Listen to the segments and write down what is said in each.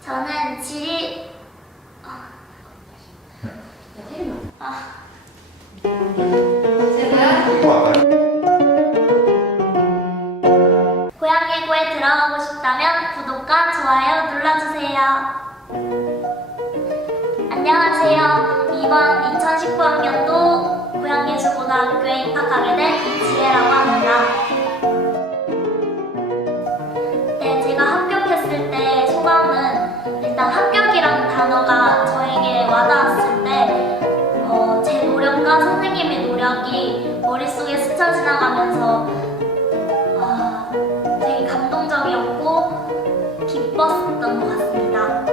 저는 지리 아, 이거 아까 고양예고에 들어가고 싶다면 구독과 좋아요 눌러주세요. 안녕하세요. 이번 2019학년도 고양예술고등학교에 입학하게 된 이지혜라고 합니다. 일단 합격이라는 단어가 저에게 와닿았을 때 어, 제 노력과 선생님의 노력이 머릿속에 스쳐 지나가면서 아, 되게 감동적이었고 기뻤었던 것 같습니다.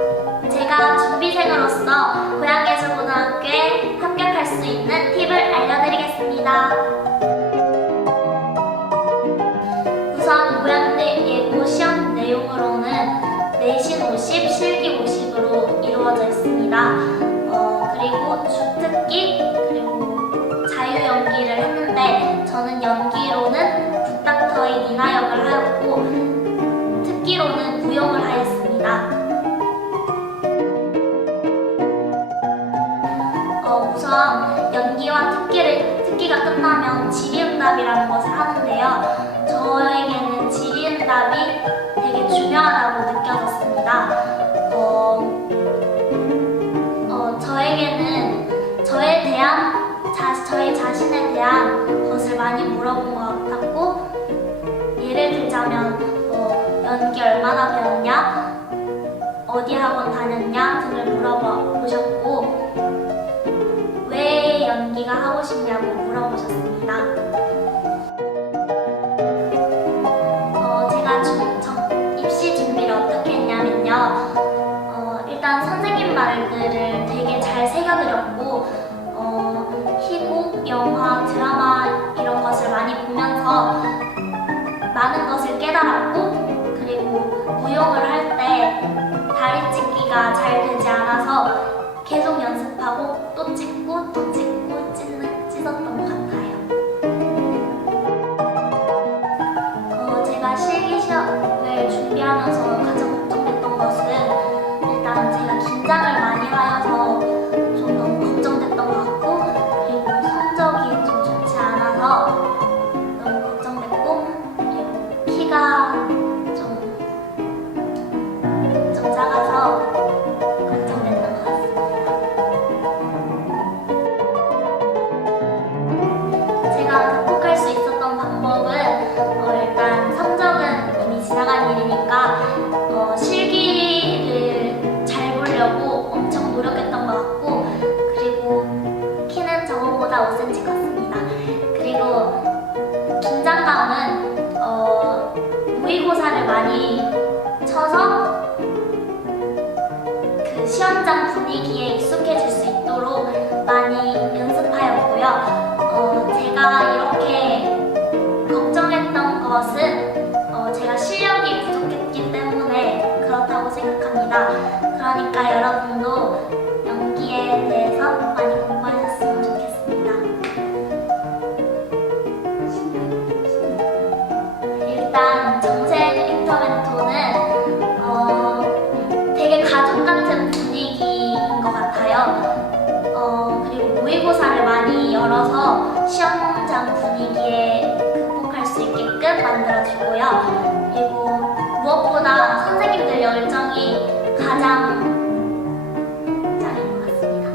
제가 준비생으로서 고양예술고등학교에 합격할 수 있는 팁을 알려드리겠습니다. 우선 고양예고 시험 내용으로는 내신 50, 실기 50으로 이루어져 있습니다. 어, 그리고 주특기 그리고 자유 연기를 했는데 저는 연기로는 북닥터의 니나 역을 하였고 특기로는 무용을 하였습니다. 어, 우선 연기와 특기를 특기가 끝나면 질의응답이라는 것을 하는데요. 저에게는 질의응답이 되게 중요하다고 느껴졌습니다. 어, 어, 대한 것을 많이 물어본 것 같았고 예를 들자면 어, 연기 얼마나 배웠냐, 어디 학원 다녔냐 등을 물어보셨고 왜 연기가 하고 싶냐고 물어보셨습니다. 어, 제가 주- 정- 입시 준비를 어떻게 했냐면요. 어, 일단 선생님 말들을 되게 잘 희곡, 영화, 드라마 이런 것을 많이 보면서 많은 것을 깨달았고 그리고 무용을 할 때 다리 찢기가 잘 되지 않아서 계속 연습하고 또 찍고 5cm 컸습니다. 그리고 긴장감은 어, 모의고사를 많이 쳐서 그 시험장 분위기에 익숙해질 수 있도록 많이 연습하였고요. 어, 제가 이렇게 걱정했던 것은 어, 제가 실력이 부족했기 때문에 그렇다고 생각합니다. 그러니까 여러분도 만들어주고요. 그리고 무엇보다 선생님들 열정이 가장 짱인 것 같습니다.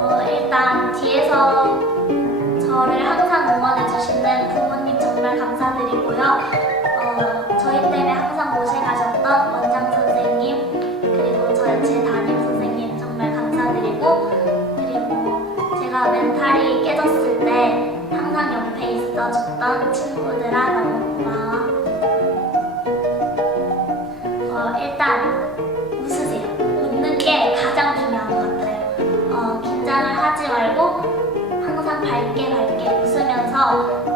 어, 일단 뒤에서 저를 항상 응원해주시는 부모님 정말 감사드리고요. 멘탈이 깨졌을 때 항상 옆에 있어줬던 친구들아 너무 고마워. 어, 일단 웃으세요. 웃는 게 가장 중요한 것 같아요. 어, 긴장을 하지 말고 항상 밝게 밝게 웃으면서